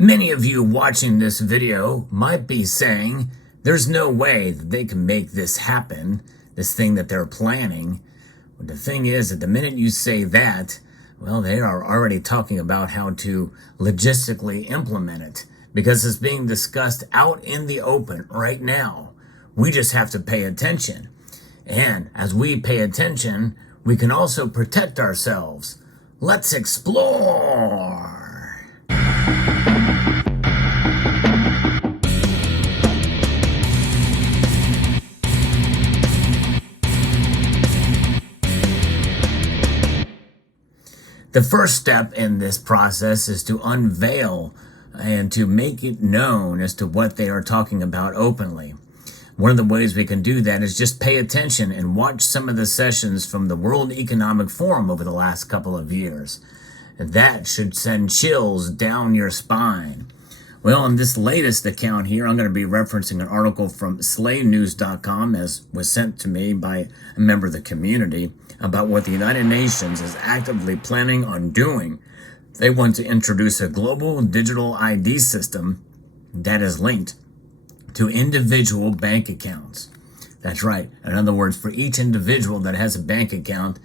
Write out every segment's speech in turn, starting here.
Many of you watching this video might be saying, there's no way that they can make this happen, this thing that they're planning. But the thing is that the minute you say that, well, they are already talking about how to logistically implement it because it's being discussed out in the open right now. We just have to pay attention. And as we pay attention, we can also protect ourselves. Let's explore. The first step in this process is to unveil and to make it known as to what they are talking about openly. One of the ways we can do that is just pay attention and watch some of the sessions from the World Economic Forum over the last couple of years. That should send chills down your spine. Well, on this latest account here, I'm going to be referencing an article from SlayNews.com, as was sent to me by a member of the community, about what the United Nations is actively planning on doing. They want to introduce a global digital ID system that is linked to individual bank accounts. That's right. In other words, for each individual that has a bank account,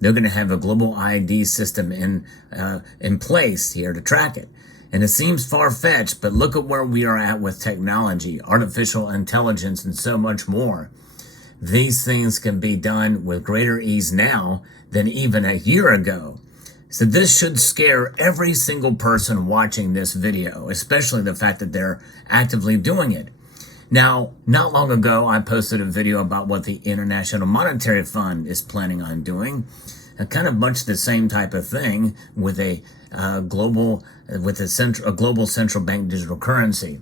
they're going to have a global ID system in place here to track it. And it seems far-fetched, but look at where we are at with technology, artificial intelligence, and so much more. These things can be done with greater ease now than even a year ago. So this should scare every single person watching this video, especially the fact that they're actively doing it. Now, not long ago, I posted a video about what the International Monetary Fund is planning on doing. Kind of much the same type of thing with a global central bank digital currency.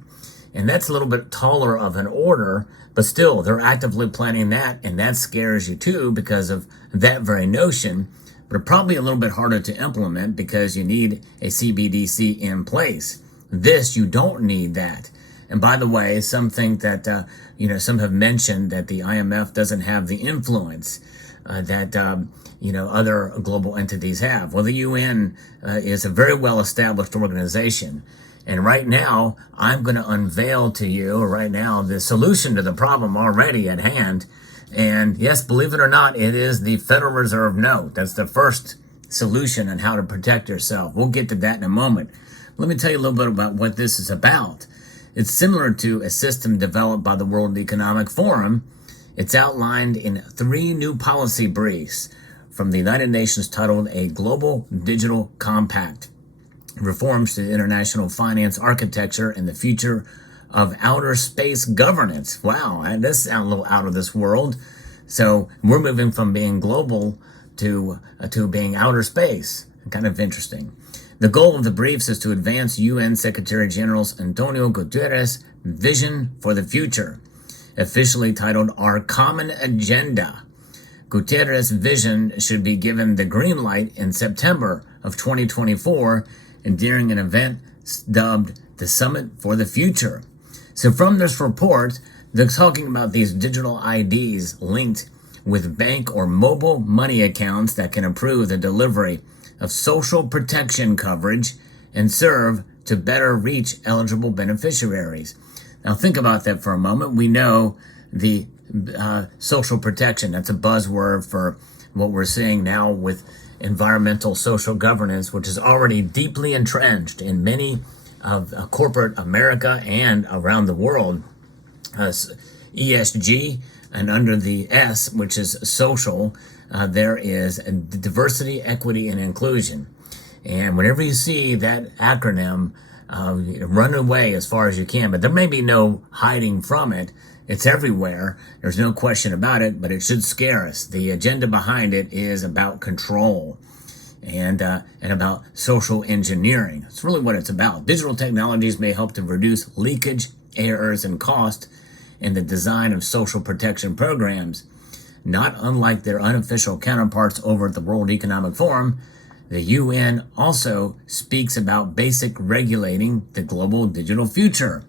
And that's a little bit taller of an order, but still, they're actively planning that, and that scares you too because of that very notion, but probably a little bit harder to implement because you need a CBDC in place. This, you don't need that. And by the way, some think that, some have mentioned that the IMF doesn't have the influence that other global entities have. Well, the UN is a very well-established organization. And right now, I'm going to unveil to you the solution to the problem already at hand. And yes, believe it or not, it is the Federal Reserve note. That's the first solution on how to protect yourself. We'll get to that in a moment. Let me tell you a little bit about what this is about. It's similar to a system developed by the World Economic Forum. It's outlined in 3 new policy briefs from the United Nations titled A Global Digital Compact, Reforms to the International Finance Architecture and the Future of Outer Space Governance. Wow, that does sound a little out of this world. So we're moving from being global to being outer space. Kind of interesting. The goal of the briefs is to advance UN Secretary General's Antonio Guterres' vision for the future, officially titled Our Common Agenda. Guterres' vision should be given the green light in September of 2024 and during an event dubbed the Summit for the Future. So from this report, they're talking about these digital IDs linked with bank or mobile money accounts that can improve the delivery of social protection coverage and serve to better reach eligible beneficiaries. Now think about that for a moment. We know the social protection, that's a buzzword for what we're seeing now with environmental social governance, which is already deeply entrenched in many of corporate America and around the world. ESG, and under the S, which is social, there is diversity, equity, and inclusion. And whenever you see that acronym, run away as far as you can. But there may be no hiding from it. It's everywhere. There's no question about it, but it should scare us. The agenda behind it is about control and about social engineering. It's really what it's about. Digital technologies may help to reduce leakage, errors, and cost in the design of social protection programs. Not unlike their unofficial counterparts over at the World Economic Forum, the UN also speaks about basic regulating the global digital future.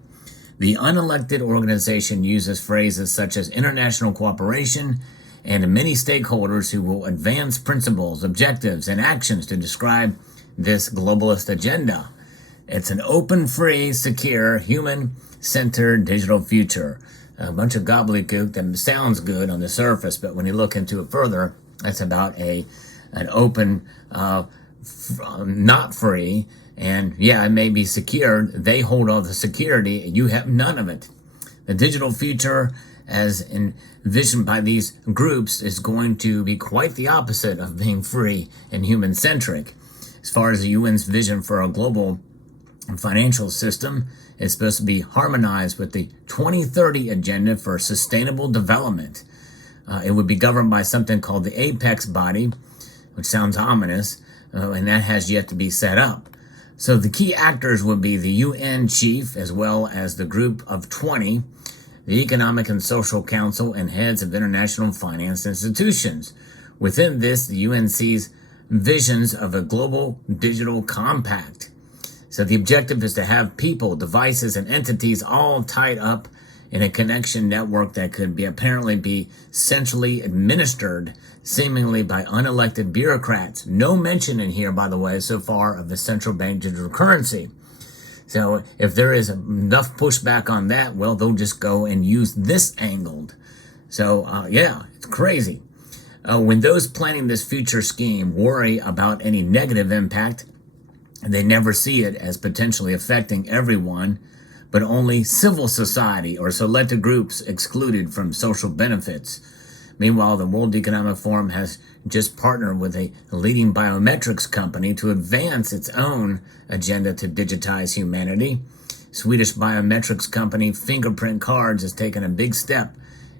The unelected organization uses phrases such as international cooperation and many stakeholders who will advance principles, objectives, and actions to describe this globalist agenda. It's an open, free, secure, human-centered digital future. A bunch of gobbledygook that sounds good on the surface, but when you look into it further, it's about an open, not free, and yeah, it may be secured. They hold all the security, you have none of it. The digital future, as envisioned by these groups, is going to be quite the opposite of being free and human-centric. As far as the UN's vision for a global financial system, it's supposed to be harmonized with the 2030 Agenda for Sustainable Development. It would be governed by something called the Apex Body, which sounds ominous, and that has yet to be set up. So the key actors would be the UN chief, as well as the group of 20, the Economic and Social Council, and heads of international finance institutions. Within this, the UN sees visions of a global digital compact. So the objective is to have people, devices, and entities all tied up in a connection network that could apparently be centrally administered, seemingly by unelected bureaucrats. No mention in here, by the way, so far of the central bank digital currency. So if there is enough pushback on that, well, they'll just go and use this angled. So yeah, it's crazy. When those planning this future scheme worry about any negative impact, they never see it as potentially affecting everyone, but only civil society or selected groups excluded from social benefits. Meanwhile, the World Economic Forum has just partnered with a leading biometrics company to advance its own agenda to digitize humanity. Swedish biometrics company Fingerprint Cards has taken a big step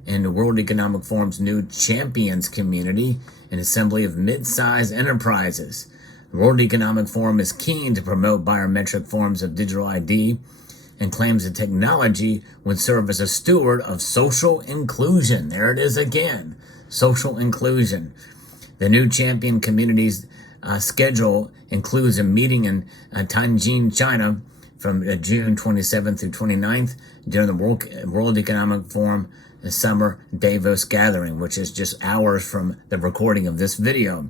in the World Economic Forum's new champions community, an assembly of mid-sized enterprises. The World Economic Forum is keen to promote biometric forms of digital ID and claims the technology would serve as a steward of social inclusion. There it is again, social inclusion. The new champion community's schedule includes a meeting in Tianjin, China from June 27th through 29th during the World Economic Forum the summer Davos gathering, which is just hours from the recording of this video.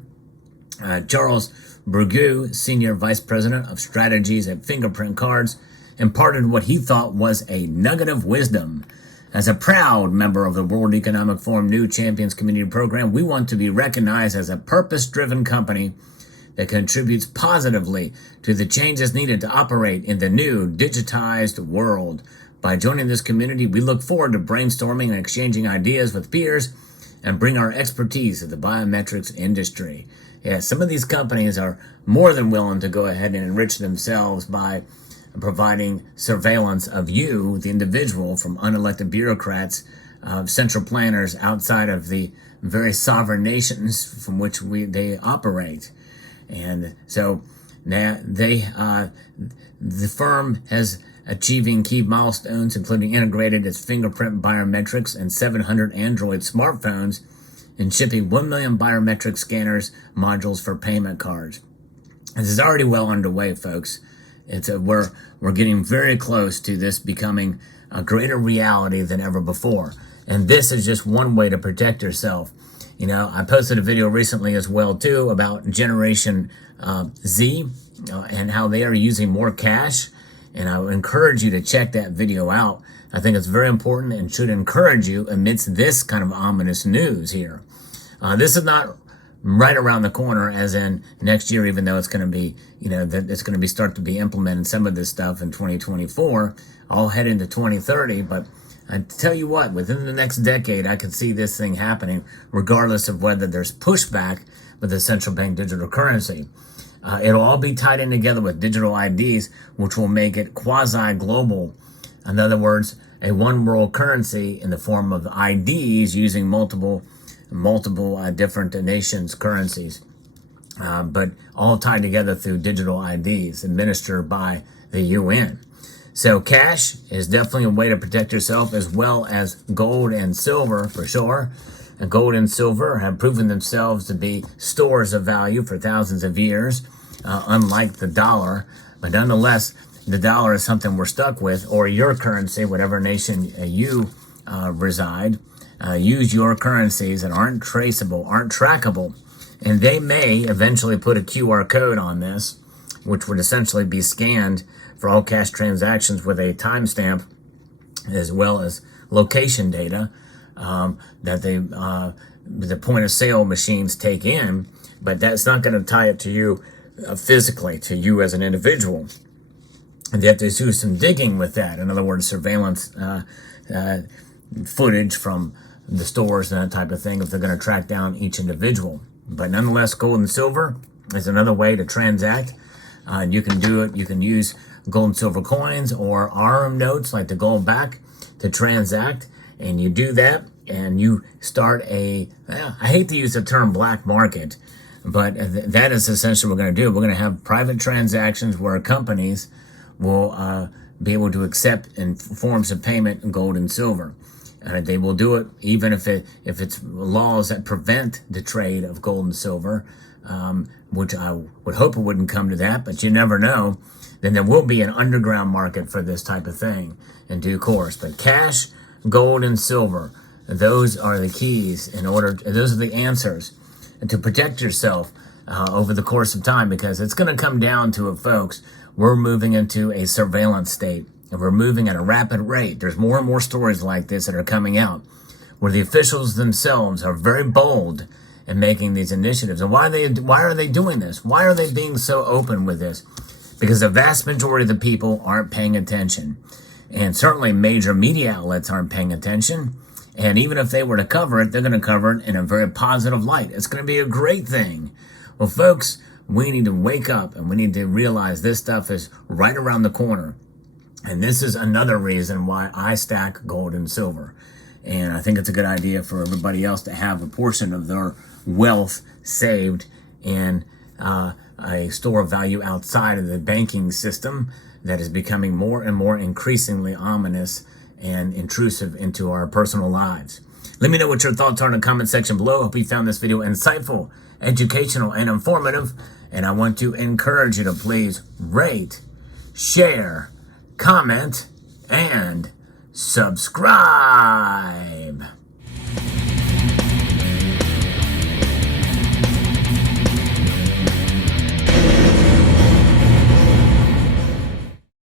Charles Brugge, Senior Vice President of Strategies at Fingerprint Cards, imparted what he thought was a nugget of wisdom. As a proud member of the World Economic Forum New Champions Community Program, we want to be recognized as a purpose-driven company that contributes positively to the changes needed to operate in the new digitized world. By joining this community, we look forward to brainstorming and exchanging ideas with peers and bring our expertise to the biometrics industry. Yeah, some of these companies are more than willing to go ahead and enrich themselves by providing surveillance of you, the individual, from unelected bureaucrats, central planners outside of the very sovereign nations from which they operate. And so now the firm has achieving key milestones, including integrated its fingerprint biometrics and 700 Android smartphones, and shipping 1 million biometric scanners modules for payment cards. This is already well underway, folks. We're getting very close to this becoming a greater reality than ever before. And this is just one way to protect yourself. You know, I posted a video recently as well, too, about Generation Z and how they are using more cash. And I would encourage you to check that video out. I think it's very important and should encourage you amidst this kind of ominous news here. This is not right around the corner, as in next year, even though it's going to be, that it's going to be start to be implemented, some of this stuff in 2024, all head into 2030. But I tell you what, within the next decade, I could see this thing happening, regardless of whether there's pushback with the central bank digital currency. It'll all be tied in together with digital IDs, which will make it quasi-global. In other words, a one-world currency in the form of IDs using multiple different nations' currencies, but all tied together through digital IDs administered by the UN. So cash is definitely a way to protect yourself, as well as gold and silver for sure. And gold and silver have proven themselves to be stores of value for thousands of years, unlike the dollar. But nonetheless, the dollar is something we're stuck with, or your currency, whatever nation you reside. Use your currencies that aren't traceable, aren't trackable. And they may eventually put a QR code on this, which would essentially be scanned for all cash transactions with a timestamp, as well as location data that the point of sale machines take in, but that's not going to tie it to you physically, to you as an individual. And they have to do some digging with that. In other words, surveillance footage from the stores and that type of thing if they're going to track down each individual. But nonetheless, gold and silver is another way to transact. And you can do it. You can use gold and silver coins or RM notes like the gold back to transact. And you do that and you start I hate to use the term black market, but that is essentially what we're going to do. We're going to have private transactions where companies will be able to accept in forms of payment in gold and silver. They will do it even if it's laws that prevent the trade of gold and silver, which I would hope it wouldn't come to that, but you never know. Then there will be an underground market for this type of thing in due course. But cash, gold, and silver, those are the keys those are the answers to protect yourself over the course of time, because it's going to come down to it, folks. We're moving into a surveillance state, and we're moving at a rapid rate. There's more and more stories like this that are coming out where the officials themselves are very bold in making these initiatives. And why are they doing this? Why are they being so open with this? Because the vast majority of the people aren't paying attention. And certainly major media outlets aren't paying attention. And even if they were to cover it, they're going to cover it in a very positive light. It's going to be a great thing. Well, folks, we need to wake up and we need to realize this stuff is right around the corner. And this is another reason why I stack gold and silver. And I think it's a good idea for everybody else to have a portion of their wealth saved in a store of value outside of the banking system that is becoming more and more increasingly ominous and intrusive into our personal lives. Let me know what your thoughts are in the comment section below. Hope you found this video insightful, educational, and informative. And I want to encourage you to please rate, share, comment, and subscribe.